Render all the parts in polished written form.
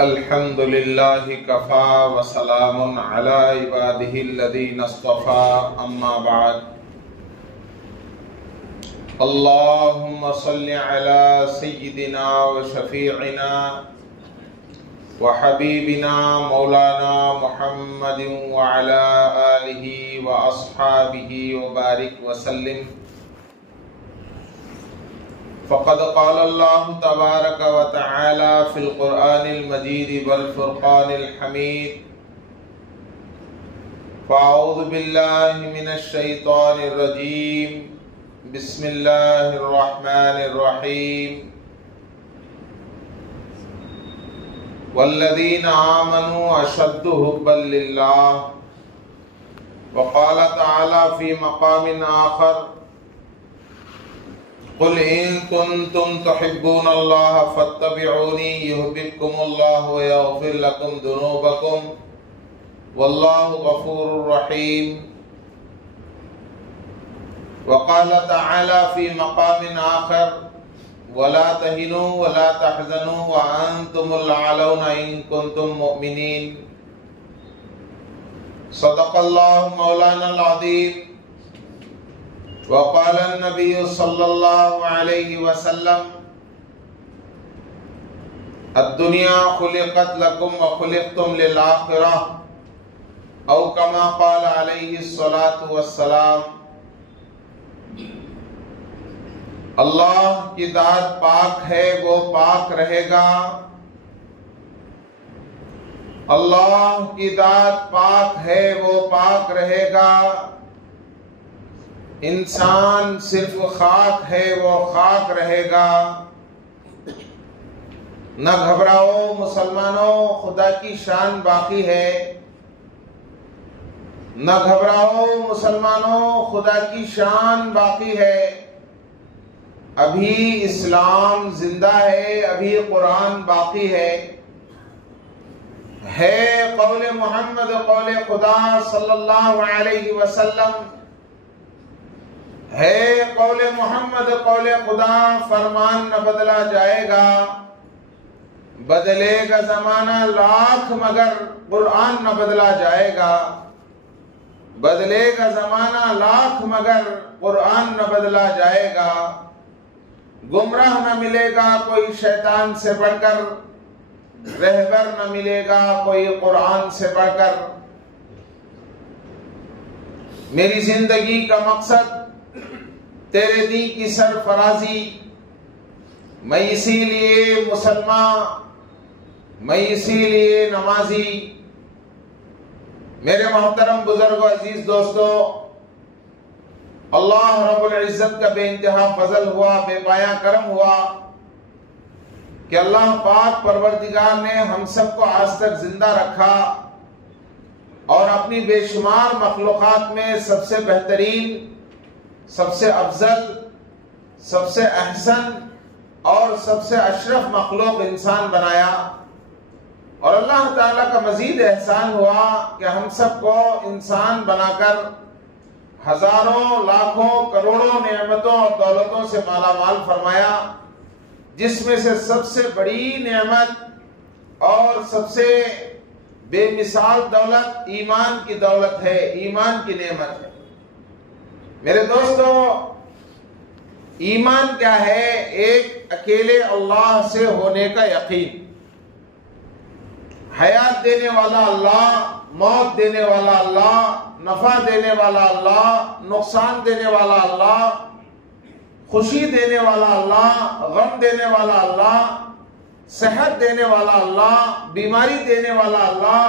अल्हम्दुलिल्लाहि Kaffa व सलामुन अला इबादिहिल्लज़ीना इस्तफ़ा अम्मा बाद। अल्लाहुम्मा सल्लि अला सय्यिदिना व शफ़ीइना व हबीबिना मौलाना मुहम्मदिन व अला आलिहि व अस्हाबिहि व बारिक व सल्लिम। फ़क़द क़ाल अल्लाहु तबारक व तआला फ़िल क़ुरआनिल मजीद वल फ़ुरक़ानिल हमीद। फ़अऊज़ु बिल्लाहि मिनश शैतानिर रजीम। बिस्मिल्लाहिर रहमानिर रहीम। वल्लज़ीना आमनू अशद्दु हुब्बन लिल्लाह। व क़ाल तआला फ़ी मक़ामिन आख़र क़ुल इन कुन्तुम तुहिब्बूनल्लाह फत्तबिऊनी युहब्बिबकुमुल्लाहु व यग़फ़िर लकुम ज़ुनूबकुम वल्लाहु गफ़ूरुर रहीम। व क़ाल तआला फ़ी मक़ामिन आख़र वला तहिनू वला तहज़नू व अंतुमुल अअलौना इन कुन्तुम मुमिनीन। सदक़ल्लाहु मौलानल अज़ीम। वक़ाल नबी सल्लल्लाहु अलैहि वसल्लम अद्दुनिया खुलिक़त लकुम व खुलिक़तुम लिल आखिरह औ कमा क़ाल अलैहि सलातु वस्सलाम। अल्लाह की दात पाक है, वो पाक रहेगा। अल्लाह की दात पाक है, वो पाक रहेगा। इंसान सिर्फ खाक है, वो खाक रहेगा। न घबराओ मुसलमानों, खुदा की शान बाकी है। न घबराओ मुसलमानों, खुदा की शान बाकी है। अभी इस्लाम जिंदा है, अभी कुरान बाकी है कौले मोहम्मद कौले खुदा सल्लल्लाहु अलैहि वसल्लम है कौले मोहम्मद कौले खुदा। फरमान न बदला जाएगा, बदलेगा जमाना लाख मगर कुरान न बदला जाएगा। बदलेगा जमाना लाख मगर कुरान न बदला जाएगा। गुमराह न मिलेगा कोई शैतान से बढ़कर, रहबर न मिलेगा कोई कुरान से बढ़कर। मेरी जिंदगी का मकसद तेरे दी की सरफराजी। मैं इसीलिए मुसलमान, मैं इसीलिए नमाजी। मेरे मोहतरम बुजुर्गों, अजीज दोस्तों, अल्लाह रब्बुल इज्जत का बेइंतहा फजल हुआ, बेपाया करम हुआ कि अल्लाह पाक परवरदिगार ने हम सबको आज तक जिंदा रखा और अपनी बेशुमार मखलूक़ात में सबसे बेहतरीन, सबसे अफजल, सबसे अहसन और सबसे अशरफ मखलूक इंसान बनाया। और अल्लाह ताला का मजीद एहसान हुआ कि हम सबको इंसान बनाकर हजारों लाखों करोड़ों नेमतों और दौलतों से मालामाल फरमाया, जिसमें से सबसे बड़ी नेमत और सबसे बेमिसाल दौलत ईमान की दौलत है, ईमान की नेमत है। मेरे दोस्तों, ईमान क्या है? एक अकेले अल्लाह से होने का यकीन। हयात देने वाला अल्लाह, मौत देने वाला अल्लाह, नफा देने वाला अल्लाह, नुकसान देने वाला अल्लाह, खुशी देने वाला अल्लाह, गम देने वाला अल्लाह, सेहत देने वाला अल्लाह, बीमारी देने वाला अल्लाह,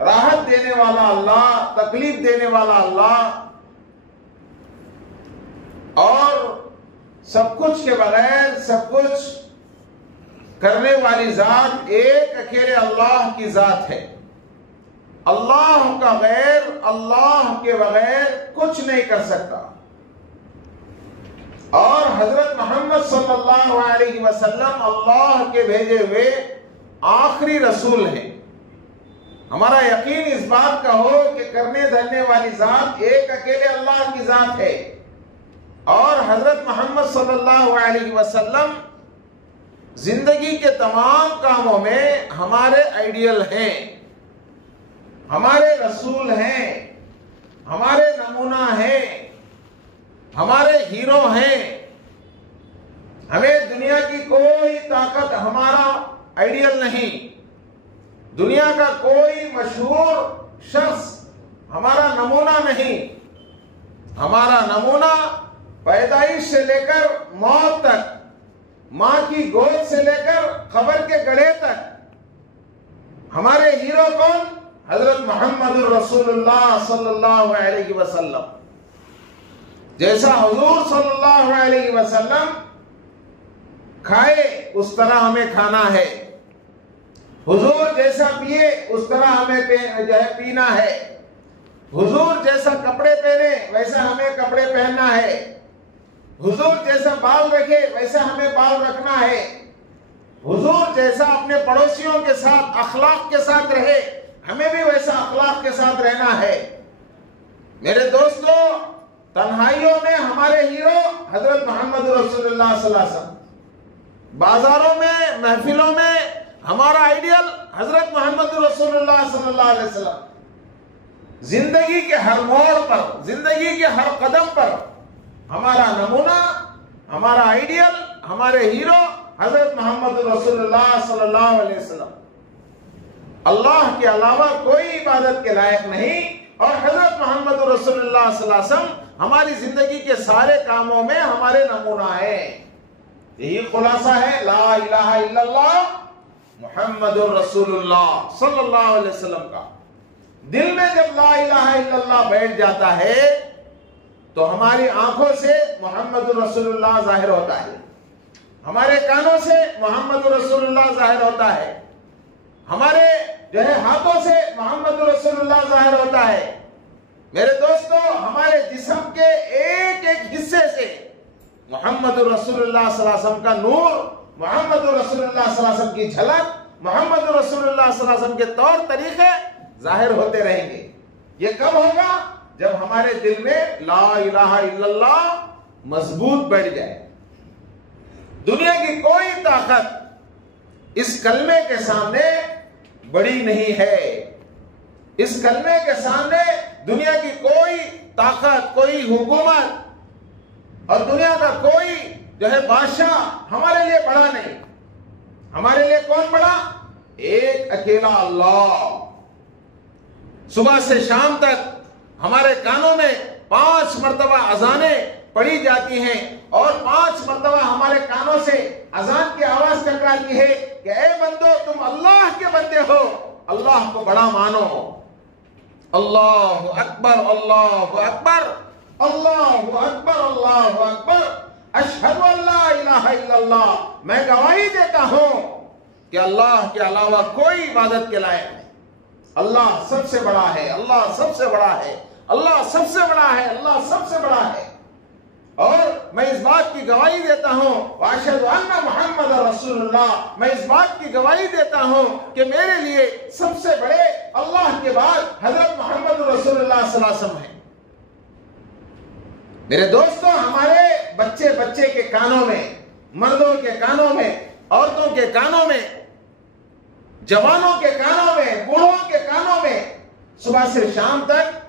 राहत देने वाला अल्लाह, तकलीफ देने वाला अल्लाह। और सब कुछ के बगैर सब कुछ करने वाली जात एक अकेले अल्लाह की जात है। अल्लाह का गैर, अल्लाह के बगैर कुछ नहीं कर सकता। और हजरत मोहम्मद सल्लल्लाहु अलैहि वसल्लम अल्लाह के भेजे हुए आखिरी रसूल हैं। हमारा यकीन इस बात का हो कि करने धरने वाली जात एक अकेले अल्लाह की जात है। और हजरत मोहम्मद सल्लल्लाहु अलैहि वसल्लम जिंदगी के तमाम कामों में हमारे आइडियल हैं, हमारे रसूल हैं, हमारे नमूना हैं, हमारे हीरो हैं। हमें दुनिया की कोई ताकत हमारा आइडियल नहीं, दुनिया का कोई मशहूर शख्स हमारा नमूना नहीं। हमारा नमूना पैदाइश से लेकर मौत तक, मां की गोद से लेकर कब्र के गड्ढे तक हमारे हीरो कौन? हजरत मोहम्मद रसूलुल्लाह सल्लल्लाहु अलैहि वसल्लम। जैसा हुजूर सल्लल्लाहु अलैहि वसल्लम खाए उस तरह हमें खाना है, हुजूर जैसा पिए उस तरह हमें जो है पीना है, हुजूर जैसा कपड़े पहने वैसा हमें कपड़े पहनना है, हुजूर जैसा बाल रखे वैसा हमें बाल रखना है, हुजूर जैसा अपने पड़ोसियों के साथ अखलाक के साथ रहे हमें भी वैसा अखलाक के साथ रहना है। मेरे दोस्तों, तन्हाइयों में हमारे हीरो हजरत मोहम्मद रसूलुल्लाह सल्लल्लाहु अलैहि वसल्लम, बाजारों में महफिलों में हमारा आइडियल हजरत मोहम्मद रसूलुल्लाह सल्लल्लाहु अलैहि वसल्लम। जिंदगी के हर मोड़ पर, जिंदगी के हर कदम पर हमारा नमूना, हमारा आइडियल, हमारे हीरो हजरत मोहम्मद रसूलुल्लाह सल्लल्लाहु अलैहि वसल्लम। अल्लाह के अलावा कोई इबादत के लायक नहीं और हजरत मोहम्मद रसूलुल्लाह सल्लल्लाहु अलैहि वसल्लम हमारी जिंदगी के सारे कामों में हमारे नमूना है। यही खुलासा है ला इलाहा इल्लल्लाह मुहम्मदुर रसूलुल्लाह सल्लल्लाहु अलैहि वसल्लम का। दिल में जब ला इलाहा इल्लल्लाह बैठ जाता है तो हमारी आंखों से मोहम्मदुर रसूलुल्लाह जाहिर होता है, हमारे कानों से मोहम्मदुर रसूलुल्लाह जाहिर होता है, हमारे जो है हाथों से मोहम्मदुर रसूलुल्लाह जाहिर होता है। मेरे दोस्तों, हमारे जिस्म के एक एक हिस्से से मोहम्मदुर रसूलुल्लाह सल्लल्लाहु अलैहि वसल्लम का नूर, मोहम्मदुर रसूलुल्लाह सल्लल्लाहु अलैहि वसल्लम की झलक, मोहम्मदुर रसूलुल्लाह सल्लल्लाहु अलैहि वसल्लम के तौर तरीके जाहिर होते रहेंगे। ये कब होगा? जब हमारे दिल में ला इलाहा इल्लल्लाह मजबूत बैठ जाए। दुनिया की कोई ताकत इस कलमे के सामने बड़ी नहीं है। इस कलमे के सामने दुनिया की कोई ताकत, कोई हुकूमत और दुनिया का कोई जो है बादशाह हमारे लिए बड़ा नहीं। हमारे लिए कौन बड़ा? एक अकेला अल्लाह। सुबह से शाम तक हमारे कानों में 5 मर्तबा अजानें पढ़ी जाती हैं और 5 मर्तबा हमारे कानों से अजान की आवाज टकराती है कि ए बंदो, तुम अल्लाह के बंदे हो, अल्लाह को बड़ा मानो। अल्लाहु अकबर, अल्लाहु अकबर, अल्लाहु अकबर, अल्लाहु अकबर, अशहदु अल्ला इलाहा इल्लल्लाह। मैं गवाही देता हूं कि अल्लाह के अलावा कोई इबादत के लायक नहीं। अल्लाह सबसे बड़ा है, अल्लाह सबसे बड़ा है, अल्लाह सबसे बड़ा है, अल्लाह सबसे बड़ा है। और मैं इस बात की गवाही देता हूं वाशहदु अन्ना मुहम्मद रसूलुल्लाह, मैं इस बात की गवाही देता हूं कि मेरे लिए सबसे बड़े अल्लाह के बाद हजरत मोहम्मद रसूलुल्लाह सल्लल्लाहु अलैहि वसल्लम हैं। मेरे दोस्तों, हमारे बच्चे बच्चे के कानों में, मर्दों के कानों में, औरतों के कानों में, जवानों के कानों में, बूढ़ों के कानों में सुबह से शाम तक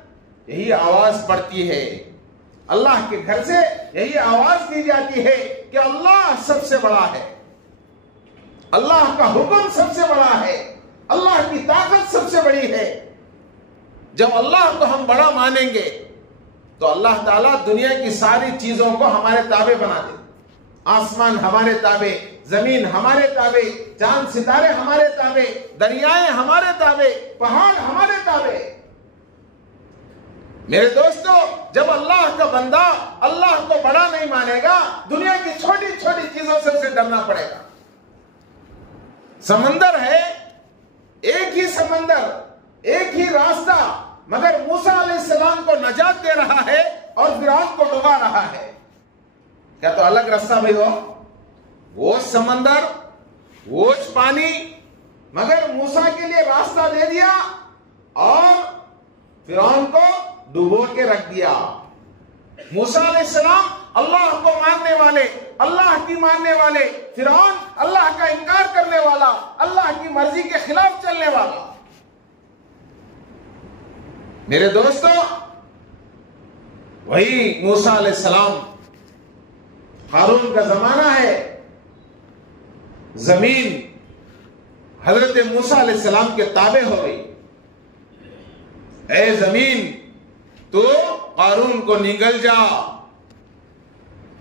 यही आवाज पड़ती है। अल्लाह के घर से यही आवाज दी जाती है कि अल्लाह सबसे बड़ा है, अल्लाह का हुक्म सबसे बड़ा है, अल्लाह की ताकत सबसे बड़ी है। जब अल्लाह को हम बड़ा मानेंगे तो अल्लाह ताला दुनिया की सारी चीजों को हमारे ताबे बना दे। आसमान हमारे ताबे, जमीन हमारे ताबे, चांद सितारे हमारे ताबे, दरियाएं हमारे ताबे, पहाड़ हमारे ताबे। मेरे दोस्तों, जब अल्लाह का बंदा अल्लाह को बड़ा नहीं मानेगा, दुनिया की छोटी छोटी चीजों से उसे डरना पड़ेगा। समंदर है, एक ही समंदर, एक ही रास्ता, मगर मूसा अलैहिस्सलाम को नजात दे रहा है और फिरौन को डुबा रहा है। क्या तो अलग रास्ता भी हो? वो समंदर, वो पानी, मगर मूसा के लिए रास्ता दे दिया और फिरौन को डुबो के रख दिया। मूसा अलैहिस्सलाम अल्लाह को मानने वाले, अल्लाह की मानने वाले, फिरौन अल्लाह का इनकार करने वाला, अल्लाह की मर्जी के खिलाफ चलने वाला। मेरे दोस्तों, वही मूसा अलैहिस्सलाम, हारून का जमाना है, जमीन हजरत मूसा अलैहिस्सलाम के ताबे हो गई। ए जमीन, तो हारून को निगल जा।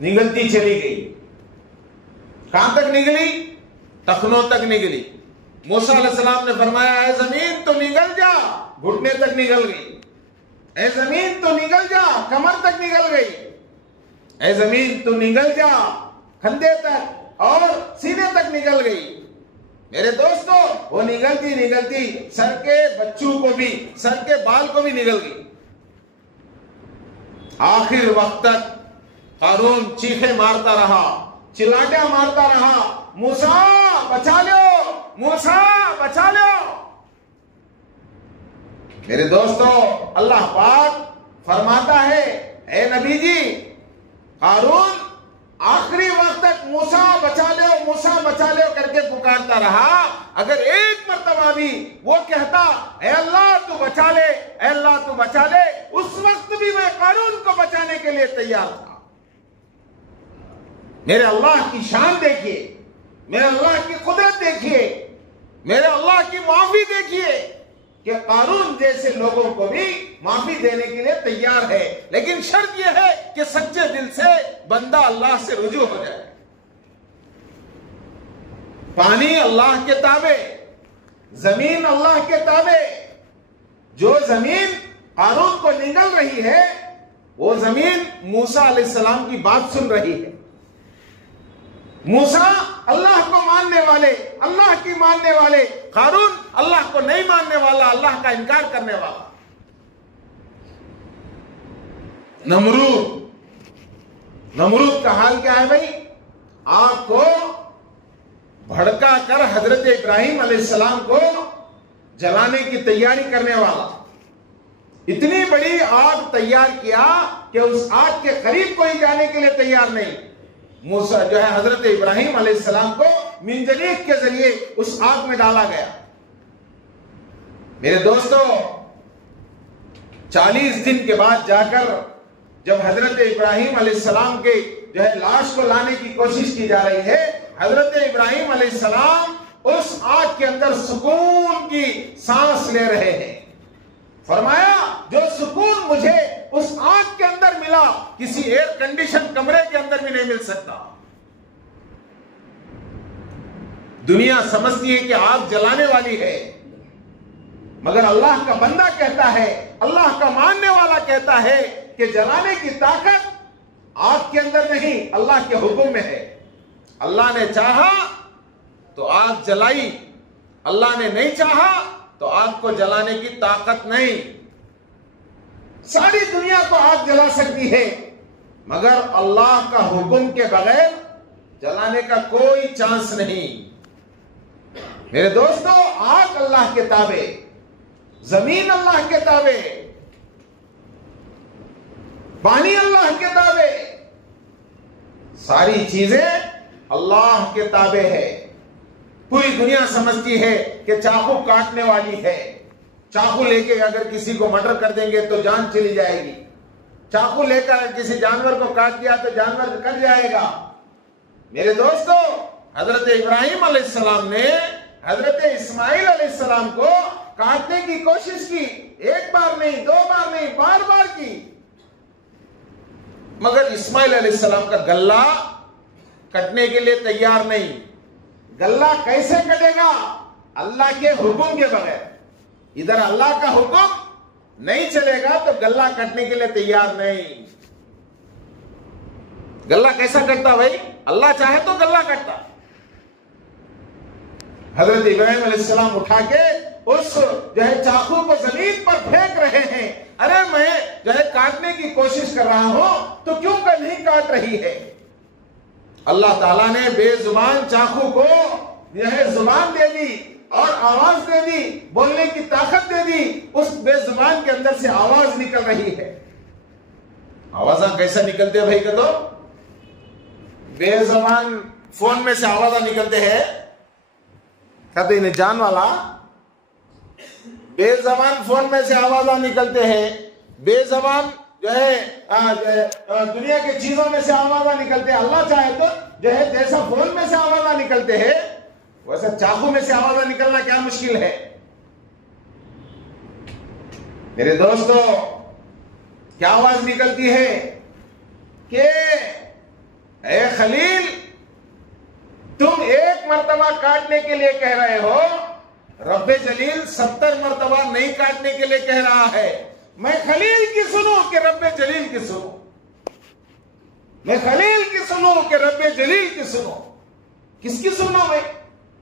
निगलती चली गई। कहां तक निकली? टखनों तक निकली। मूसा अलैहिस्सलाम ने फरमाया, ए जमीन तो निगल जा। घुटने तक निकल गई। ए जमीन तो निकल जा, कमर तक निकल गई। ए जमीन तो निकल जा, कंधे तक और सीने तक निकल गई। मेरे दोस्तों, वो निगलती निगलती सर के बच्चों को भी, सर के बाल को भी निगल गई। आखिर वक्त तक हारून चीखे मारता रहा, चिल्लाटियां मारता रहा, मूसा बचा लो, मूसा बचा लो। मेरे दोस्तों, अल्लाह पाक फरमाता है, ए नबी जी, हारून आखिरी वक्त तक मूसा बचा लो, मूसा बचा लो करके पुकारता रहा। अगर एक मर्तबा भी वो कहता, ए अल्लाह तू बचा ले, ए अल्लाह तू बचा ले, उस वक्त भी मैं हारून को बचाने के लिए तैयार था। मेरे अल्लाह की शान देखिए, मेरे अल्लाह की कुदरत देखिए, मेरे अल्लाह की माफी देखिए कि कारून जैसे लोगों को भी माफी देने के लिए तैयार है। लेकिन शर्त यह है कि सच्चे दिल से बंदा अल्लाह से रुजू हो जाए। पानी अल्लाह के ताबे, जमीन अल्लाह के ताबे। जो जमीन कारून को निगल रही है, वो जमीन मूसा अलैहिस्सलाम की बात सुन रही है। मूसा अल्लाह को मानने वाले, अल्लाह की मानने वाले, हारून अल्लाह को नहीं मानने वाला, अल्लाह का इनकार करने वाला। नमरूद का हाल क्या है भाई? आपको भड़का कर हजरत इब्राहिम अलैहिस्सलाम को जलाने की तैयारी करने वाला। इतनी बड़ी आग तैयार किया कि उस आग के करीब कोई जाने के लिए तैयार नहीं। मूसा जो है हजरत इब्राहिम अलैहिस्सलाम को मिंजनीक के जरिए उस आग में डाला गया। मेरे दोस्तों, 40 दिन के बाद जाकर जब हजरत इब्राहिम अलैहिस्सलाम के जो है लाश को लाने की कोशिश की जा रही है, हजरत इब्राहिम अलैहिस्सलाम उस आग के अंदर सुकून की सांस ले रहे हैं। फरमाया, जो सुकून मुझे उस आग के अंदर मिला, किसी एयर कंडीशन कमरे के अंदर भी नहीं मिल सकता। दुनिया समझती है कि आग जलाने वाली है, मगर अल्लाह का बंदा कहता है, अल्लाह का मानने वाला कहता है कि जलाने की ताकत आग के अंदर नहीं, अल्लाह के हुक्म में है। अल्लाह ने चाहा तो आग जलाई, अल्लाह ने नहीं चाहा तो आग को जलाने की ताकत नहीं। सारी दुनिया को आग जला सकती है, मगर अल्लाह का हुक्म के बगैर जलाने का कोई चांस नहीं। मेरे दोस्तों, आग अल्लाह के ताबे, जमीन अल्लाह के ताबे, पानी अल्लाह के ताबे, सारी चीजें अल्लाह के ताबे है। पूरी दुनिया समझती है कि चाकू काटने वाली है, चाकू लेके अगर किसी को मर्डर कर देंगे तो जान चली जाएगी। चाकू लेकर किसी जानवर को काट दिया तो जानवर कट जाएगा। मेरे दोस्तों, हजरत इब्राहिम अलैहिस्सलाम ने हजरत इस्माइल अलैहिस्सलाम को काटने की कोशिश की, एक बार नहीं, दो बार नहीं, बार बार की, मगर इस्माइल अलैहिस्सलाम का गला कटने के लिए तैयार नहीं। गला कैसे कटेगा? अल्लाह के हुक्म के बगैर। इधर अल्लाह का हुक्म नहीं चलेगा तो गला कटने के लिए तैयार नहीं। गला कैसा कटता भाई? अल्लाह चाहे तो गला कटता। हजरत इब्राहिम अलैहिस्सलाम उठा के उस जो है चाकू को जमीन पर फेंक रहे हैं। अरे मैं जो है काटने की कोशिश कर रहा हूं तो क्यों कर नहीं काट रही है? अल्लाह ताला ने बेजुबान चाकू को यह जुबान दे दी और आवाज दे दी, बोलने की ताकत दे दी। उस बेजुबान के अंदर से आवाज निकल रही है। आवाज कैसा निकलते भाई? का तो बेजुबान फोन में से आवाज निकलते हैं, कहते इन्हें जान वाला बेजबान फोन में से आवाज निकलते हैं, बेजबान जो है दुनिया की चीजों में से आवाज निकलते हैं। अल्लाह चाहे तो जो है जैसा फोन में से आवाज निकलते हैं वैसा चाकू में से आवाज निकलना क्या मुश्किल है। मेरे दोस्तों, क्या आवाज निकलती है कि ए खलील, तुम एक मर्तबा काटने के लिए कह रहे हो, रब्बे जलील 70 मर्तबा नहीं काटने के लिए कह रहा है। मैं खलील की सुनूं कि रब्बे जलील की सुनूं? मैं खलील की सुनूं कि रब्बे जलील की सुनूं? किसकी सुनूं मैं?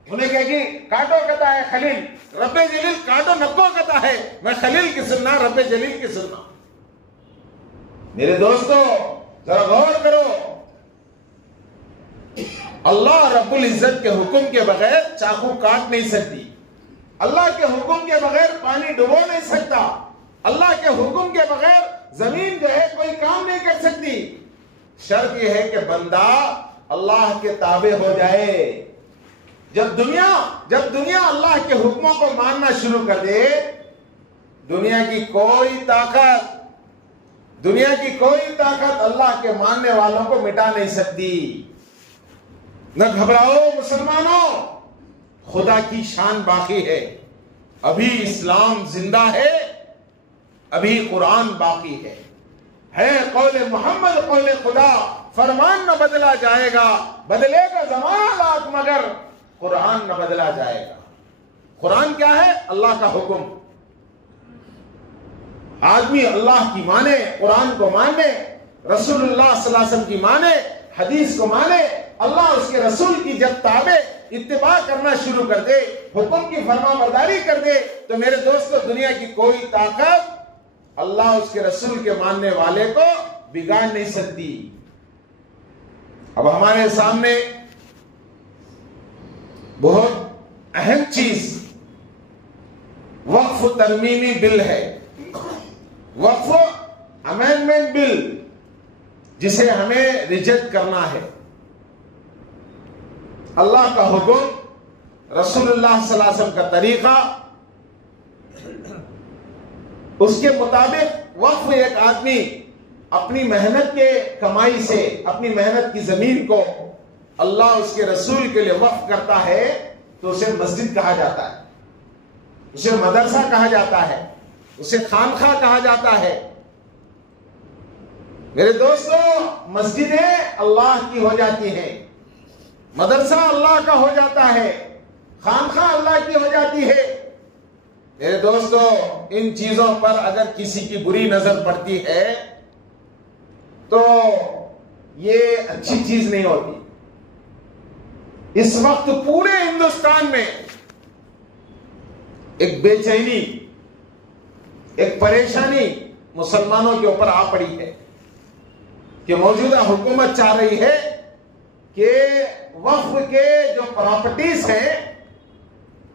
उन्हें कहेगी काटो कहता है खलील, रब्बे जलील काटो नको कहता है, मैं खलील की सुनना, रब्बे जलील की सुनना। मेरे दोस्तों, जरा गौर करो, अल्लाह रब्बुल इज्जत के हुक्म के बगैर चाकू काट नहीं सकती, अल्लाह के हुक्म के बगैर पानी डुबो नहीं सकता, अल्लाह के हुक्म के बगैर जमीन जो है कोई काम नहीं कर सकती। शर्त यह है कि बंदा अल्लाह के ताबे हो जाए। जब दुनिया अल्लाह के हुक्मों को मानना शुरू कर दे, दुनिया की कोई ताकत अल्लाह के मानने वालों को मिटा नहीं सकती। न घबराओ मुसलमानों, खुदा की शान बाकी है, अभी इस्लाम जिंदा है, अभी कुरान बाकी है कौले मोहम्मद कौले खुदा, फरमान न बदला जाएगा, बदलेगा जमाना लाख मगर कुरान न बदला जाएगा। कुरान क्या है? अल्लाह का हुक्म। आदमी अल्लाह की माने, कुरान को माने, रसूलुल्लाह सल्लल्लाहु अलैहि वसल्लम की माने, हदीस को माने, अल्लाह उसके रसूल की जब ताबे इत्तिबा करना शुरू कर दे, हुक्म की फरमाबरदारी कर दे, तो मेरे दोस्तों दुनिया की कोई ताकत अल्लाह उसके रसूल के मानने वाले को बिगाड़ नहीं सकती। अब हमारे सामने बहुत अहम चीज वक्फ तरमीमी बिल है, वक्फ अमेंडमेंट बिल, जिसे हमें रिजेक्ट करना है। अल्लाह का हुक्म, रसूलुल्लाह सल्लल्लाहु अलैहि वसल्लम का तरीका, उसके मुताबिक वक्फ एक आदमी अपनी मेहनत के कमाई से अपनी मेहनत की जमीन को अल्लाह उसके रसूल के लिए वक्फ करता है तो उसे मस्जिद कहा जाता है, उसे मदरसा कहा जाता है, उसे खानखा कहा जाता है। मेरे दोस्तों, मस्जिदें अल्लाह की हो जाती हैं, मदरसा अल्लाह का हो जाता है, खानखा अल्लाह की हो जाती है। मेरे दोस्तों, इन चीजों पर अगर किसी की बुरी नजर पड़ती है तो ये अच्छी चीज नहीं होती। इस वक्त पूरे हिंदुस्तान में एक बेचैनी, एक परेशानी मुसलमानों के ऊपर आ पड़ी है कि मौजूदा हुकूमत चाह रही है कि वक्फ के जो प्रॉपर्टीज हैं,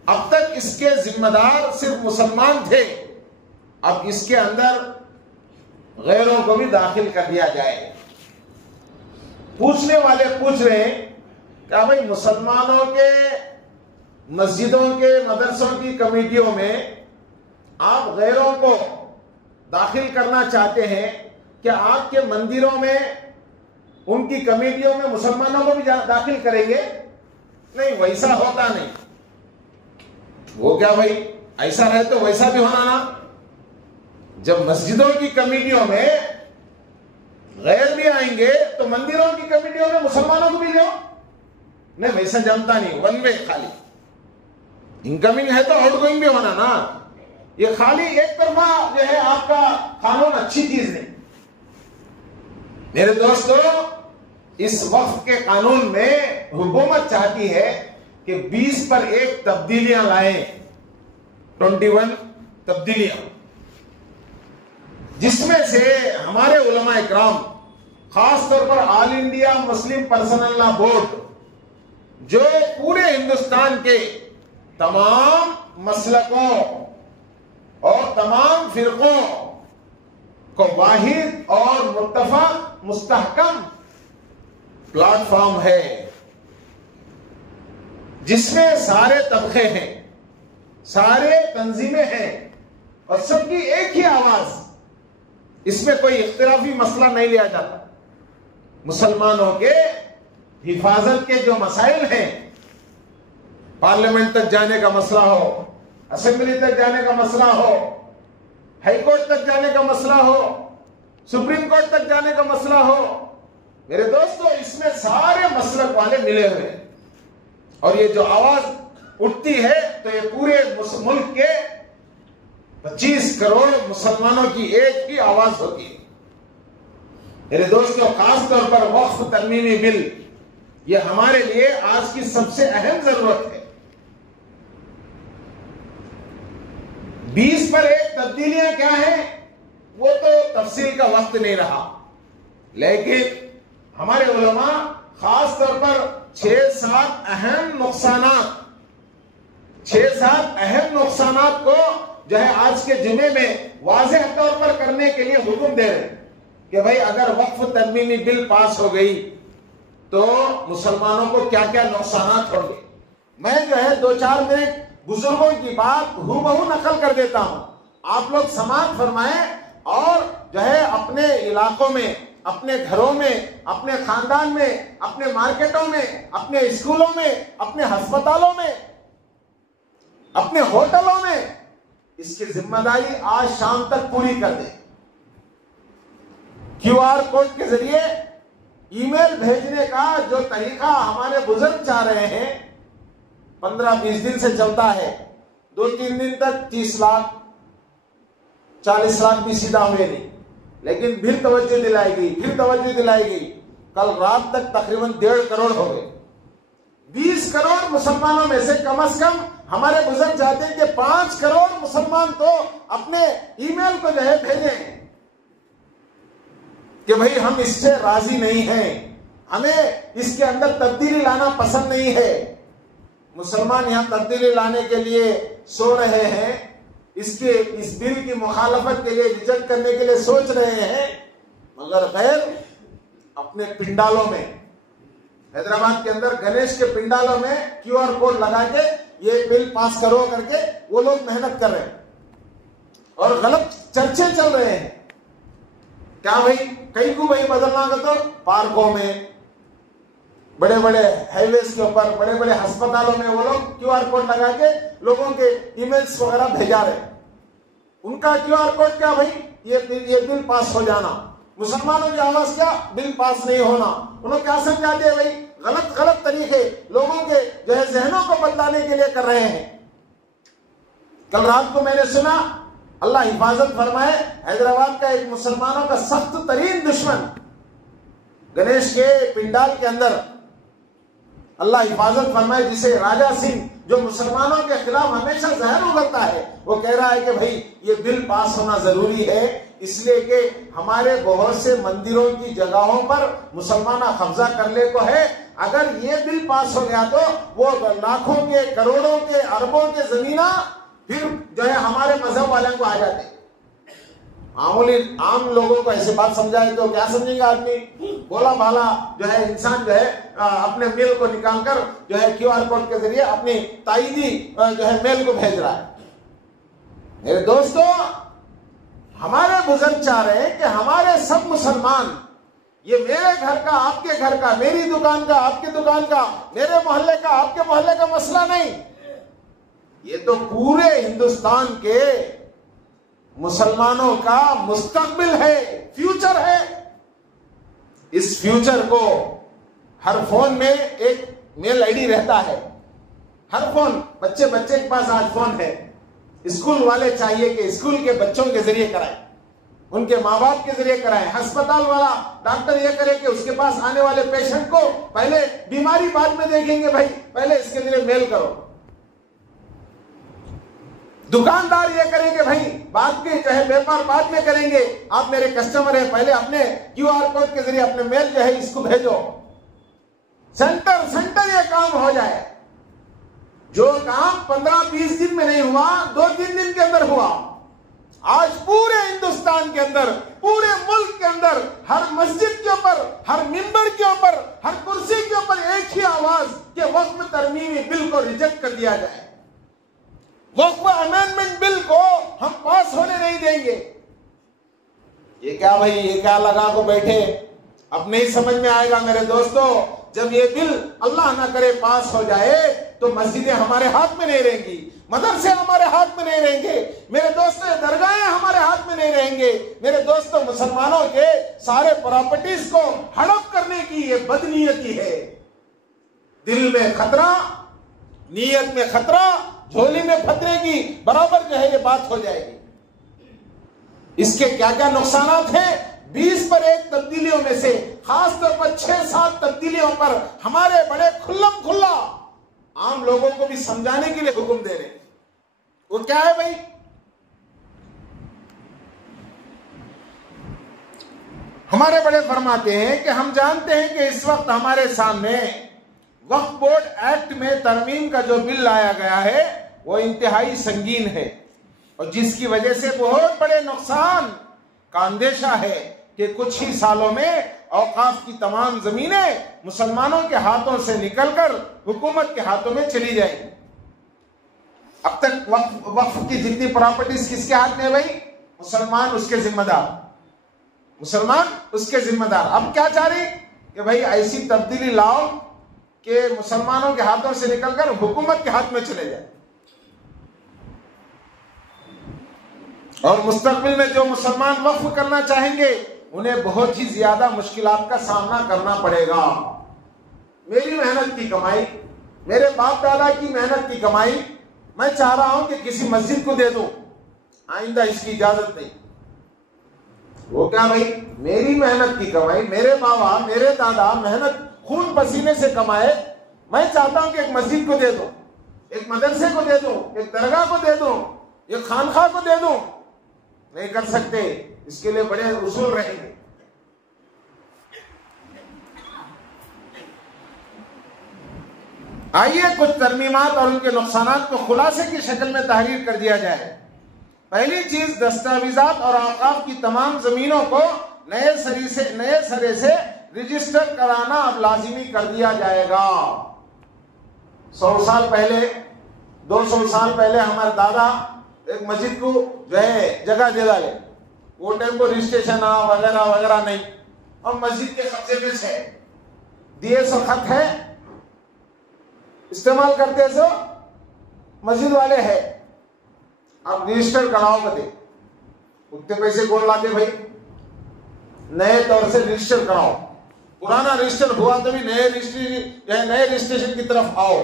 अब तक इसके जिम्मेदार सिर्फ मुसलमान थे, अब इसके अंदर गैरों को भी दाखिल कर दिया जाए। पूछने वाले पूछ रहे हैं क्या भाई मुसलमानों के मस्जिदों के मदरसों की कमेटियों में आप गैरों को दाखिल करना चाहते हैं, क्या आपके मंदिरों में उनकी कमेटियों में मुसलमानों को भी दाखिल करेंगे? नहीं, वैसा होता नहीं। वो क्या भाई, ऐसा रहे तो वैसा भी होना ना। जब मस्जिदों की कमेटियों में गैर भी आएंगे तो मंदिरों की कमेटियों में मुसलमानों को भी लो। नहीं, वैसा जमता नहीं, वन वे खाली इनकमिंग है तो आउटगोइंग भी होना ना। ये खाली एक तरफा जो है आपका कानून अच्छी चीज नहीं। मेरे दोस्तों, इस वक्त के कानून में हुकूमत चाहती है कि 20 पर 1 तब्दीलियां लाएं, 21 तब्दीलियां, जिसमें से हमारे उलमा इकराम, खास तौर पर all India Muslim personal law board, जो पूरे हिंदुस्तान के तमाम मसलकों और तमाम फिरकों को वाहिद और मुत्तफक मुस्तहकम प्लेटफॉर्म है, जिसमें सारे तबके हैं, सारे तंजीमें हैं और सबकी एक ही आवाज। इसमें कोई इख्तिलाफी मसला नहीं लिया जाता। मुसलमानों के हिफाजत के जो मसाइल हैं, पार्लियामेंट तक जाने का मसला हो, असेंबली तक जाने का मसला हो, हाई कोर्ट तक जाने का मसला हो, सुप्रीम कोर्ट तक जाने का मसला हो, मेरे दोस्तों इसमें सारे मसलक वाले मिले हुए हैं। और ये जो आवाज उठती है तो ये पूरे मुल्क के 25 करोड़ मुसलमानों की एक ही आवाज होती है। मेरे दोस्तों, खास तौर पर वक्फ तरमीमी बिल, ये हमारे लिए आज की सबसे अहम जरूरत है। 20 पर 1 तब्दीलियां क्या है वो तो तफसील का वक्त नहीं रहा, लेकिन हमारे उलमा खास तौर पर 6-7 अहम नुकसानात को जो है आज के जुमे में वाज़ेह तौर पर करने के लिए हुक्म दे रहे हैं कि भाई अगर वक्फ तरमीमी बिल पास हो गई तो मुसलमानों को क्या क्या नुकसानात होंगे। मैं जो है 2-4 मिनट बुजुर्गों की बात हूबहू नकल कर देता हूं, आप लोग समाअत फरमाएं और जो है अपने इलाकों में, अपने घरों में, अपने खानदान में, अपने मार्केटों में, अपने स्कूलों में, अपने अस्पतालों में, अपने होटलों में इसकी जिम्मेदारी आज शाम तक पूरी कर दें। QR कोड के जरिए ईमेल भेजने का जो तरीका हमारे बुजुर्ग चाह रहे हैं 15-20 दिन से चलता है, 2-3 दिन तक 30 लाख 40 लाख भी सीधा हुए नहीं, लेकिन फिर तवज्जो दिलाएगी। कल रात तक तकरीबन 1.5 करोड़ हो गए। 20 करोड़ मुसलमानों में से कम हमारे बुजुर्ग चाहते हैं कि 5 करोड़ मुसलमान तो अपने ईमेल को जो है भेजें कि भाई हम इससे राजी नहीं हैं, हमें इसके अंदर तब्दीली लाना पसंद नहीं है। मुसलमान यहां तब्दीली लाने के लिए सो रहे हैं, इस बिल की मुखालफत के लिए, रिजेक्ट करने के लिए सोच रहे हैं, मगर खैर अपने पिंडालों में, हैदराबाद के अंदर गणेश के पिंडालों में QR कोड लगा के ये बिल पास करो करके वो लोग मेहनत कर रहे हैं और गलत चर्चे चल रहे हैं। क्या भाई कहीं को भाई बदलना का तो पार्कों में, बड़े बड़े हाईवेज के ऊपर, बड़े बड़े अस्पतालों में वो लोग QR कोड लगा के लोगों के ईमेल्स वगैरह भेजा रहे। उनका QR कोड क्या भाई, ये बिल पास हो जाना। मुसलमानों की आवाज क्या, बिल पास नहीं होना। उन्होंने क्या समझाते हैं भाई, गलत तरीके लोगों के जो है जहनों को बदलाने के लिए कर रहे हैं। कल रात को मैंने सुना, अल्लाह हिफाजत फरमाए, हैदराबाद का एक मुसलमानों का सख्त तरीन दुश्मन गणेश के पिंडाल के अंदर, अल्लाह हिफाजत फरमाए, जिसे राजा सिंह जो मुसलमानों के खिलाफ हमेशा जहर उगलता है, वो कह रहा है कि भाई ये बिल पास होना जरूरी है, इसलिए कि हमारे बहुत से मंदिरों की जगहों पर मुसलमान कब्जा करने को है। अगर ये बिल पास हो गया तो वो लाखों के, करोड़ों के, अरबों के जमीना फिर जो है हमारे मजहब वाले को आ जाते। मामूली आम लोगों को ऐसे बात समझाए तो क्या समझेगा आदमी, बोला भाला जो है इंसान जो है अपने मेल को निकालकर जो है QR कोड के जरिए अपनी ताईदी जो है मेल को भेज रहा है। मेरे दोस्तों, हमारे बुजुर्ग चाह रहे हैं कि हमारे सब मुसलमान, ये मेरे घर का आपके घर का, मेरी दुकान का आपकी दुकान का, मेरे मोहल्ले का आपके मोहल्ले का मसला नहीं, ये तो पूरे हिंदुस्तान के मुसलमानों का मुस्तकबिल है, फ्यूचर है। इस फ्यूचर को हर फोन में एक मेल आईडी रहता है, हर फोन, बच्चे के पास आज फोन है। स्कूल वाले चाहिए कि स्कूल के बच्चों के जरिए कराएं, उनके माँ बाप के जरिए कराएं। अस्पताल वाला डॉक्टर ये करे कि उसके पास आने वाले पेशेंट को पहले बीमारी बाद में देखेंगे, भाई पहले इसके जरिए मेल करो। दुकानदार ये करेंगे भाई बाद में जो है व्यापार बाद में करेंगे, आप मेरे कस्टमर हैं, पहले अपने QR कोड के जरिए अपने मेल जो है इसको भेजो। सेंटर ये काम हो जाए। जो काम 15-20 दिन में नहीं हुआ, 2-3 दिन के अंदर हुआ। आज पूरे हिंदुस्तान के अंदर, पूरे मुल्क के अंदर हर मस्जिद के ऊपर, हर मिंबर के ऊपर, हर कुर्सी के ऊपर एक ही आवाज कि वक्फ तरमीमी बिल को रिजेक्ट कर दिया जाए, वक्फ अमेंडमेंट बिल को हम पास होने नहीं देंगे। ये क्या भाई, ये क्या लगा को बैठे, अब नहीं समझ में आएगा मेरे दोस्तों। जब ये बिल अल्लाह ना करे पास हो जाए तो मस्जिदें हमारे हाथ में नहीं रहेंगी, मदरसे हमारे हाथ में नहीं रहेंगे मेरे दोस्तों, दरगाहें हमारे हाथ में नहीं रहेंगे मेरे दोस्तों। मुसलमानों के सारे प्रॉपर्टीज को हड़प करने की ये बदनीयती है। दिल में खतरा, नीयत में खतरा, झोली में खतरे की बराबर जो है ये बात हो जाएगी। इसके क्या क्या नुकसानात हैं? 20 पर 1 तब्दीलियों में से खासतौर पर 6-7 तब्दीलियों पर हमारे बड़े खुल्लम खुल्ला आम लोगों को भी समझाने के लिए हुक्म दे रहे हैं। वो क्या है भाई? हमारे बड़े फरमाते हैं कि हम जानते हैं कि इस वक्त हमारे सामने वक्फ बोर्ड एक्ट में तरमीम का जो बिल लाया गया है वो इंतहाई संगीन है और जिसकी वजह से बहुत बड़े नुकसान का अंदेशा है कि कुछ ही सालों में औकाफ की तमाम जमीनें मुसलमानों के हाथों से निकलकर हुकूमत के हाथों में चली जाएगी। अब तक वक्फ की जितनी प्रॉपर्टीज किसके हाथ में है भाई? मुसलमान उसके जिम्मेदार, मुसलमान उसके जिम्मेदार। अब क्या चाह रही कि भाई ऐसी तब्दीली लाओ कि मुसलमानों के हाथों से निकलकर हुकूमत के हाथ में चले जाए और मुस्तकबिल में जो मुसलमान वक्फ करना चाहेंगे उन्हें बहुत ही ज्यादा मुश्किलात का सामना करना पड़ेगा। मेरी मेहनत की कमाई, मेरे बाप दादा की मेहनत की कमाई मैं चाह रहा हूं कि किसी मस्जिद को दे दूं, आइंदा इसकी इजाजत नहीं। वो क्या भाई, मेरी मेहनत की कमाई, मेरे बाबा मेरे दादा मेहनत खून पसीने से कमाए, मैं चाहता हूं कि एक मस्जिद को दे दूं, एक मदरसे को दे दूं, एक दरगाह को दे दूं, एक खानखा को दे दूं। नहीं कर सकते, इसके लिए बड़े उसूल रहेंगे। आइए कुछ तरमीमात और उनके नुकसानात को खुलासे की शक्ल में तहरीर कर दिया जाए। पहली चीज, दस्तावेजात और औकाफ की तमाम जमीनों को नए सिरे से रजिस्टर कराना अब लाजिमी कर दिया जाएगा। 100 साल पहले, 200 साल पहले हमारे दादा एक मस्जिद को जो है जगह दे डाले, वो टाइम को रजिस्ट्रेशन वगैरह वगैरह नहीं, और मस्जिद के कब्जे में से दिए सो खत है, इस्तेमाल करते सो मस्जिद वाले है, आप रजिस्टर कराओ बते, उतने पैसे कौन लाते भाई? नए तौर से रजिस्टर कराओ, पुराना रजिस्टर हुआ तो भी नए रजिस्ट्रेशन की तरफ आओ।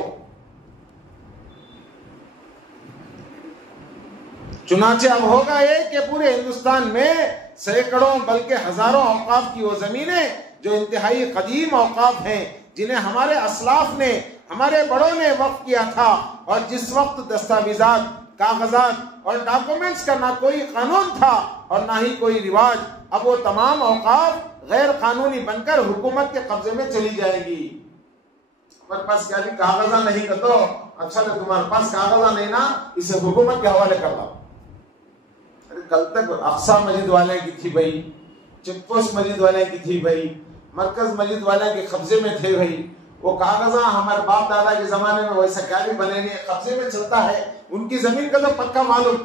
चुनाचे अब होगा ये कि पूरे हिंदुस्तान में सैकड़ों बल्कि हजारों औकाफ की वो जमीनें जो इंतहाई कदीम औकाफ हैं, जिन्हें हमारे असलाफ ने, हमारे बड़ों ने वक्फ किया था, और जिस वक्त दस्तावेजात, कागजात और डॉक्यूमेंट्स का ना कोई कानून था और ना ही कोई रिवाज, अब वो तमाम औकाफ गैर कानूनी बनकर हुकूमत के कब्जे में चली जाएगी। हमारे पास क्या भी कागजा नहीं कर तो अच्छा, तो तुम्हारे पास कागजा नहीं ना, इसे हुकूमत के हवाले कर लो। कल तक अक्सा मस्जिद वाले की थी भाई, चेकपोस्ट मस्जिद वाले की थी भाई, मरकज मस्जिद वाले के कब्जे में थे भाई, वो कागजा हमारे बाप दादा के जमाने में वैसा क्या भी बने नहीं, कब्जे में चलता है, उनकी जमीन का तो पक्का मालूम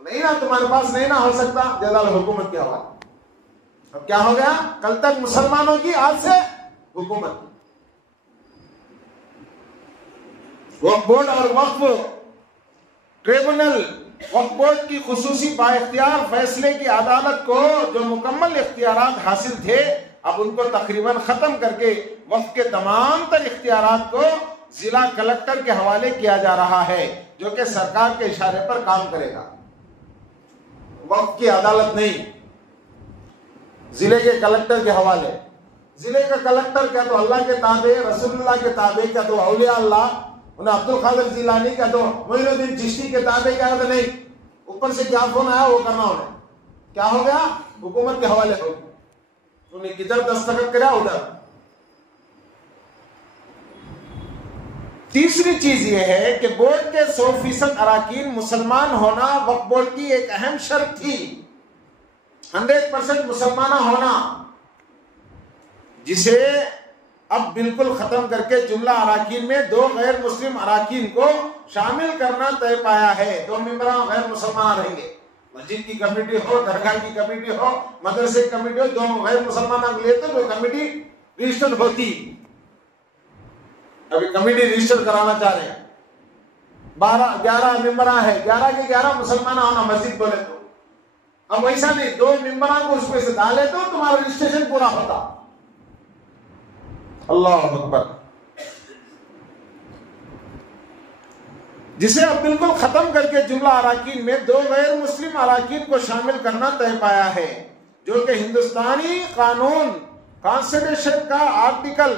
नहीं ना, तुम्हारे पास नहीं ना हो सकता, दे डालो हुकूमत के हवाले। अब क्या हो गया? कल तक मुसलमानों की, आज से हुकूमत। वक्फ बोर्ड और वक्फ ट्रिब्यूनल, वक्फ बोर्ड की खुसूसी बाइख्तियार फैसले की अदालत को जो मुकम्मल इख्तियारात हासिल थे, अब उनको तकरीबन खत्म करके वक्फ के तमाम तर इख्तियारात को जिला कलेक्टर के हवाले किया जा रहा है, जो कि सरकार के इशारे पर काम करेगा। वक्फ की अदालत नहीं, जिले के कलेक्टर के हवाले। जिले का कलेक्टर क्या तो अल्लाह के ताबे, रसूलुल्लाह के ताबे, क्या तो औलिया अल्लाह, उन्हें अब्दुल कादिर जिलानी, क्या तो मोइनुद्दीन चिश्ती के ताबे, क्या तो नहीं, ऊपर से क्या फोन आया वो करना उन्हें। क्या हो गया? हुकूमत के हवाले हो, उन्हें किधर दस्तखत करा उधर। तीसरी चीज यह है कि बोर्ड के 100% अराकीन मुसलमान होना वक्फ बोर्ड की एक अहम शर्त थी। 100% मुसलमान होना, जिसे अब बिल्कुल खत्म करके जुमला अराकीन में 2 गैर मुस्लिम अराकीन को शामिल करना तय पाया है। 2 मेंबर गैर मुसलमान रहेंगे। मस्जिद की कमेटी हो, दरगाह की कमेटी हो, मदरसे की कमेटी हो, 2 गैर मुसलमान ले तो जो कमेटी रजिस्टर होती, अभी कमेटी रजिस्टर कराना चाह रहे हैं। 11 मेंबर है, 11 के 11 मुसलमान होना मस्जिद बोले तो। अब वैसा नहीं, 2 मेंबर को उसमें से डाले तो तुम्हारा रजिस्ट्रेशन पूरा होता। अल्लाह अकबर। जिसे अब बिल्कुल खत्म करके जुमला अराकीन में 2 गैर मुस्लिम अराकीन को शामिल करना तय पाया है, जो कि हिंदुस्तानी कानून कॉन्स्टिट्यूशन का आर्टिकल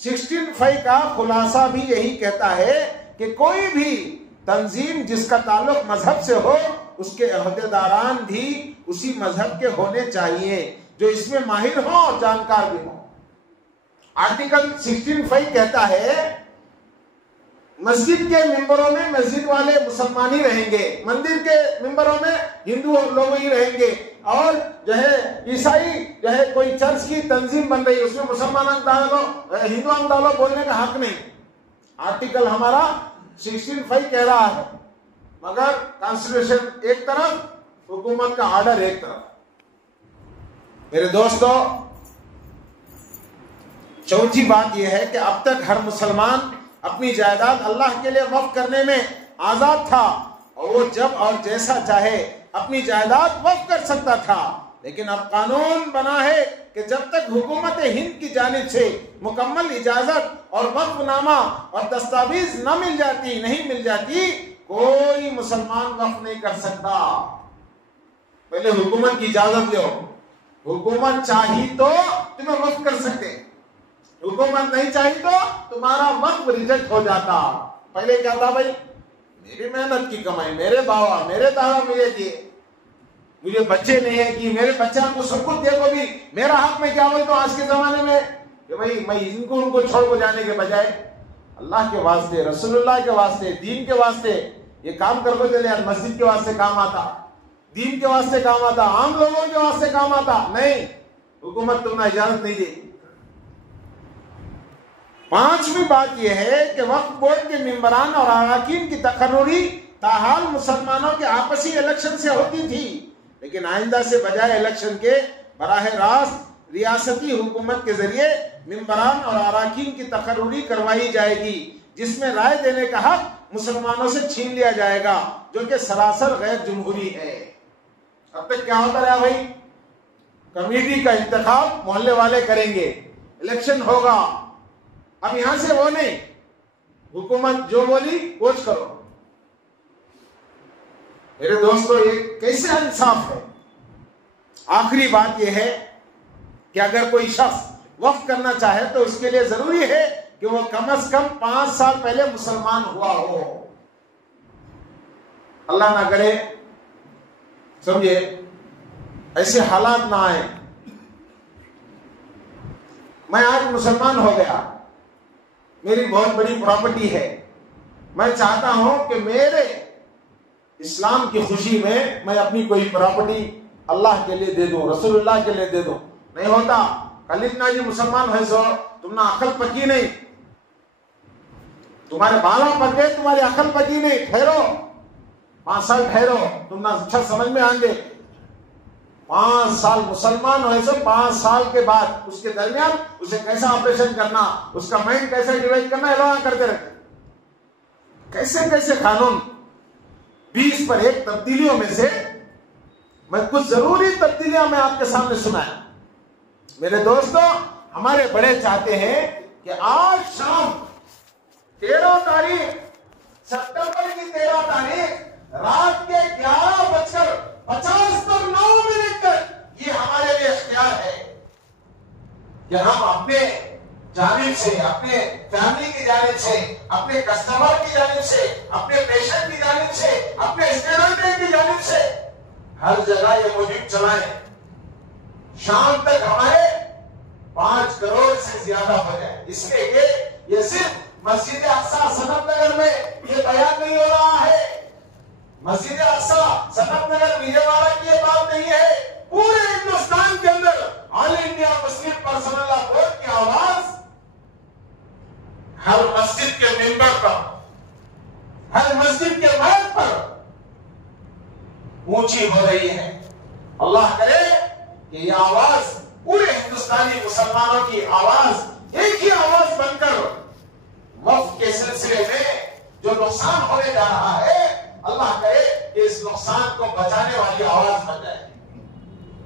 16(5) का खुलासा भी यही कहता है कि कोई भी तंजीम जिसका ताल्लुक मजहब से हो, उसके अहदेदारान भी उसी मजहब के होने चाहिए, जो इसमें माहिर हो और जानकार भी हो। आर्टिकल 16(5) कहता है मस्जिद के मेंबरों में मस्जिद वाले मुसलमान ही रहेंगे, मंदिर के मेंबरों में हिंदू लोग ही रहेंगे, और जो है ईसाई जो है कोई चर्च की तंजीम बन रही है उसमें मुसलमान डालो, हिंदू डालो बोलने का हक नहीं। आर्टिकल हमारा 16(5) कह रहा है, मगर कॉन्स्टिट्यूशन एक तरफ, हुकूमत का ऑर्डर एक तरफ। मेरे दोस्तों, चौथी बात यह है कि अब तक हर मुसलमान अपनी जायदाद अल्लाह के लिए वक्फ करने में आजाद था, और वो जब और जैसा चाहे अपनी जायदाद वक्फ कर सकता था। लेकिन अब कानून बना है कि जब तक हुकूमत हिंद की जानिब से मुकम्मल इजाजत और वक्फनामा और दस्तावेज नहीं मिल जाती, कोई मुसलमान वक्फ नहीं कर सकता। पहले हुकूमत की इजाजत लो, हुकूमत चाहिए तो तुम्हें वक्फ कर सकते, हुकूमत नहीं चाहिए तो तुम्हारा वक्फ रिजेक्ट हो जाता। पहले क्या था भाई, मेरी मेहनत की कमाई, मेरे बाबा मेरे दादा मुझे दिए, मुझे बच्चे नहीं है कि मेरे बच्चा को सब कुछ देखो, भी मेरा हक में क्या बोल तो आज के जमाने में कि भाई मैं इनको उनको छोड़ को जाने के बजाय अल्लाह के वास्ते, रसूलुल्लाह के वास्ते, दीन के वास्ते ये काम कर को चले यार। मस्जिद के वास्ते काम आता, दीन के वास्ते काम आता, आम लोगों के वास्ते काम आता नहीं, हुकूमत तुमने इजाजत नहीं दी। 5वीं बात यह है कि वक्फ बोर्ड के मेंबरान और अराकीन की तकर्रुरी ताहाल मुसलमानों के आपसी इलेक्शन से होती थी, लेकिन आइंदा से बजाय इलेक्शन के बराह रास्त रियासती हुकूमत के जरिए मेंबरान और अराकीन की तकर्रुरी करवाई जाएगी, जिसमें राय देने का हक मुसलमानों से छीन लिया जाएगा, जो कि सरासर गैर जमहूरी है। अब तक क्या होता रहा भाई, कमेटी का इंतखाब मोहल्ले वाले करेंगे, इलेक्शन होगा। अब यहां से वो नहीं, हुकूमत जो बोली वो करो। मेरे दोस्तों, ये कैसे इंसाफ है। आखिरी बात यह है कि अगर कोई शख्स वक्फ करना चाहे तो उसके लिए जरूरी है कि वो कम से कम 5 साल पहले मुसलमान हुआ हो। अल्लाह ना करे, समझे, ऐसे हालात ना आए। मैं आज मुसलमान हो गया, मेरी बहुत बड़ी प्रॉपर्टी है, मैं चाहता हूं कि मेरे इस्लाम की खुशी में मैं अपनी कोई प्रॉपर्टी अल्लाह के लिए दे दूं, रसूलुल्लाह के लिए दे दूं। नहीं होता। कल इतना जी मुसलमान है सो तुमने अकल पकी नहीं, तुम्हारे बाला पके, तुम्हारी अकल पकी नहीं, ठहरो 5 साल ठहरो, तुम ना अच्छा समझ में आएंगे। 5 साल मुसलमान हो सो 5 साल के बाद उसके दरमियान उसे कैसा ऑपरेशन करना, उसका माइंड कैसे डिवाइड करना, ये करते रहते। कैसे कैसे कानून 20 पर 1 तब्दीलियों में से मैं कुछ जरूरी तब्दीलियां मैं आपके सामने सुनाया। मेरे दोस्तों, हमारे बड़े चाहते हैं कि आज शाम 13 तारीख सितंबर की 13 तारीख रात के 11:50 तक ये हमारे लिए इख्तियार है कि हम अपने जानिब से, अपने फैमिली की जानिब से, अपने कस्टमर की जानिब से, अपने पेशेंट की जानिब से, अपने स्टूडेंट की जानिब से हर जगह ये मुहिम चलाएं। शाम तक हमारे 5 करोड़ से ज्यादा हो जाए, इसलिए कि ये सिर्फ मस्जिद अक्सा सनतनगर में ये बयान नहीं हो रहा है। मस्जिद अक्सा सनतनगर विजयवाड़ा की ये बात नहीं है। पूरे हिंदुस्तान के अंदर all India Muslim personal law board की आवाज हर मस्जिद के मेंबर पर, हर मस्जिद के माइक पर ऊंची हो रही है। अल्लाह करे कि यह आवाज पूरे हिंदुस्तानी मुसलमानों की आवाज एक ही आवाज बनकर वक्फ के सिलसिले में जो नुकसान होने जा रहा है, अल्लाह करे कि इस नुकसान को बचाने वाली आवाज बन जाए।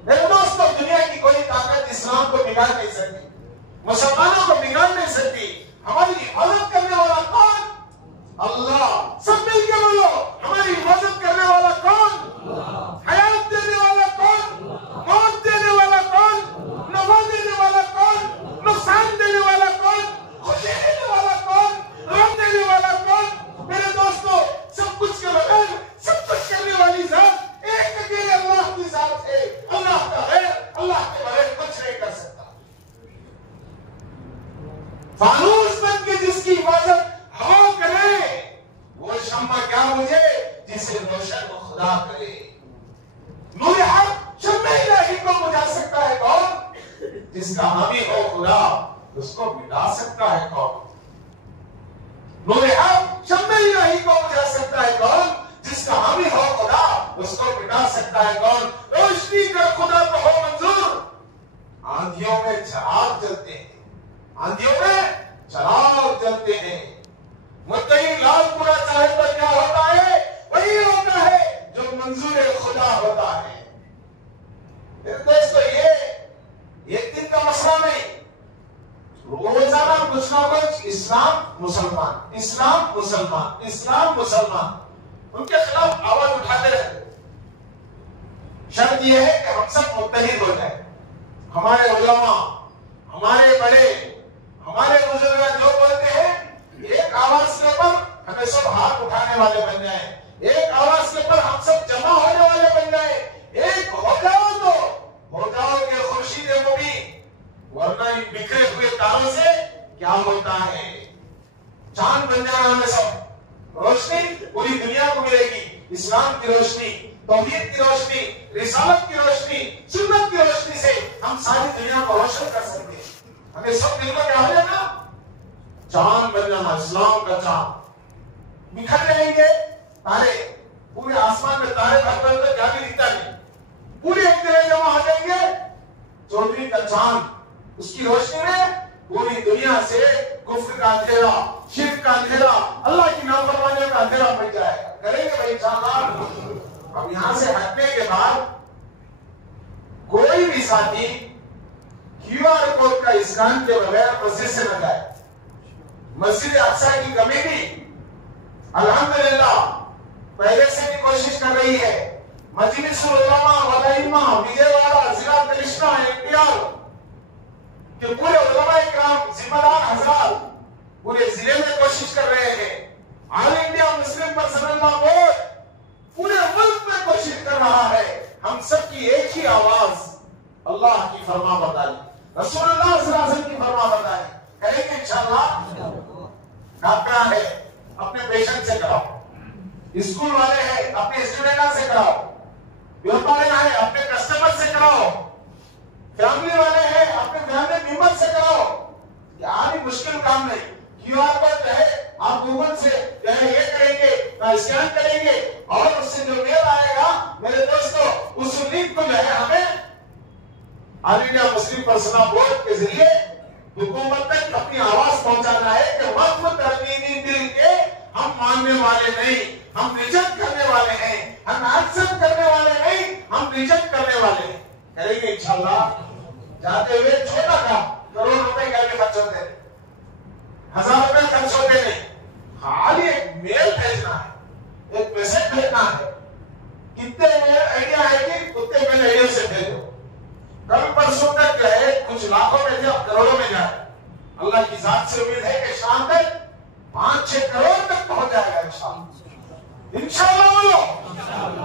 मेरे दोस्तों, दुनिया की कोई ताकत इस्लाम को बिगाड़ नहीं सकती, मुसलमानों को बिगाड़ नहीं सकती। हमारी हिफाजत करने वाला कौन? अल्लाह। सब मिलकर बोलो, हमारी हिफाजत करने वाला कौन? हयात देने वाला कौन? मौत देने वाला कौन? नफा देने वाला कौन? नुकसान देने वाला कौन? खुशी देने वाला कौन? गम देने वाला कौन? मेरे दोस्तों, सब कुछ के बगैर सब कुछ करने वाली जात एक अकेले अल्लाह की जात है। अल्लाह का है, अल्लाह के बगैर कुछ नहीं कर सकता। फानूस बन के जिसकी हिफाजत हवा करे, वो शम्मा क्या बुझे जिसे रोशन वो खुदा करे। नूर हक शम्मा इलाही को बुझा सकता है कौन? जिसका हामी हो खुदा, उसको मिटा सकता है कौन? नूर हक शम्मा इलाही को बुझा सकता है कौन? जिसका हामी हो खुदा, उसको मिटा सकता है कौन? रोशनी का खुदा को हो मंजूर। आंधियों में चिराग जलते हैं, आंधियों में चिराग जलते हैं। मुत्तकी लाल पूरा चाहे तो क्या होता है? वही होता है जो मंजूर खुदा होता है। दोस्तों, ये एक दिन का मसला नहीं, रोजाना कुछ ना कुछ इस्लाम मुसलमान, इस्लाम मुसलमान, इस्लाम मुसलमान, उनके खिलाफ आवाज उठाते रहते। शर्त यह है कि हम सब मुत्तहिद हो जाए। हमारे उलमा, हमारे बड़े, हमारे बुजुर्ग जो बोलते हैं, एक आवाज के ऊपर हमें सब हाथ उठाने वाले बन जाए। एक आवाज के ऊपर हम सब जमा होने वाले बन जाए। एक हो जाओ तो हो जाओगे खुर्शीद मुबीन, वरना इन बिखरे हुए तारों से क्या होता है? चांद बन जाना हमें सब। रोशनी पूरी दुनिया को मिलेगी, इस्लाम की रोशनी, तौहीद की रोशनी, रिसालत की रोशनी, सुन्नत की रोशनी से हम सारी दुनिया को रोशन कर सकते हैं। हमें सब मिलकर क्या हो जाना? चांद बन जाना, इस्लाम का चांद। बिखर जाएंगे तारे, पूरे आसमान में तारे भर तो क्या भी दिखता नहीं, पूरे एक जगह जमा हो जाएंगे। चौधरी का चांद, उसकी रोशनी में पूरी दुनिया से कुफ्र का अंधेरा, शिर्क का अंधेरा, अल्लाह की नाफरमानियों का अंधेरा मिट जाएगा। करेंगे भाई इंशाअल्लाह। अब यहां से हटने के बाद कोई भी साथी QR कोड का स्कैन के बगैर मस्जिद से न जाए। मस्जिद अक्सा की कमेटी अल्हम्दुलिल्लाह पहले से भी कोशिश कर रही है। मजलिस उलमा व अइम्मा विजयवाड़ा जिला कृष्णा एनटीआर के पूरे उलमा इकराम जिम्मेदार हजरात पूरे जिले में कोशिश कर रहे हैं। All India Muslim personal law board पूरे मुल्क में कोशिश कर रहा है। हम सब की एक ही आवाज अल्लाह की फरमा बरदारी, रसूलुल्लाह सल्लल्लाहु अलैहि वसल्लम की फरमा बरदारी करेंगे इंशाअल्लाह। डॉक्टर है अपने पेशेंट से कराओ, स्कूल वाले हैं अपने स्टूडेंट से कराओ, व्यापारी है अपने कस्टमर से कराओ, फैमिली वाले हैं अपने फैमिली मेंबर से कराओ। यार ये मुश्किल काम नहीं। QR कोड जो है आप गूगल से जो है ये करेंगे, स्कैन करेंगे और उससे जो मेल आएगा मेरे दोस्तों, उस लिंक को जो है हमें all India Muslim personal board के जरिए हुकूमत तक अपनी आवाज पहुंचाना है कि वक्फ तरमीमी बिल के हम मानने वाले नहीं, हम रिजेक्ट करने वाले हैं, हम एक्सेप्ट करने वाले नहीं, हम रिजेक्ट करने वाले हैं। करेंगे इंशाअल्लाह। जाते हुए छोटा काम, करोड़ रुपए क्या भी खर्च होते, 1000 रुपए खर्च होते नहीं, खाली एक मेल भेजना है, एक मैसेज भेजना है। कितने आइडिया है कि उतने मेल आइडिया से भेजो। कल परसों तक जो है कुछ लाखों में थे, अब करोड़ों में जाए। अल्लाह की जात से उम्मीद है कि शाम तक 5-6 करोड़ तक पहुंच जाएगा इंशाअल्लाह। बोलो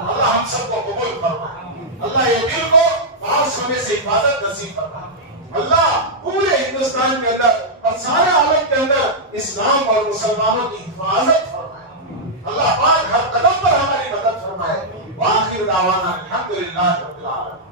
अल्लाह हम सबको कबूल फरमाए। अल्लाह ये दिल को पास होने से हिफाजत नसीब फरमाए। अल्लाह पूरे हिंदुस्तान के अंदर और सारे आलम के अंदर इस्लाम और मुसलमानों की हिफाजत फरमाए। अल्लाह पाक हर कदम पर हमारी मदद फरमाए। वाखिर दावाना अल्हम्दुलिल्लाह रब्बिल आलमीन।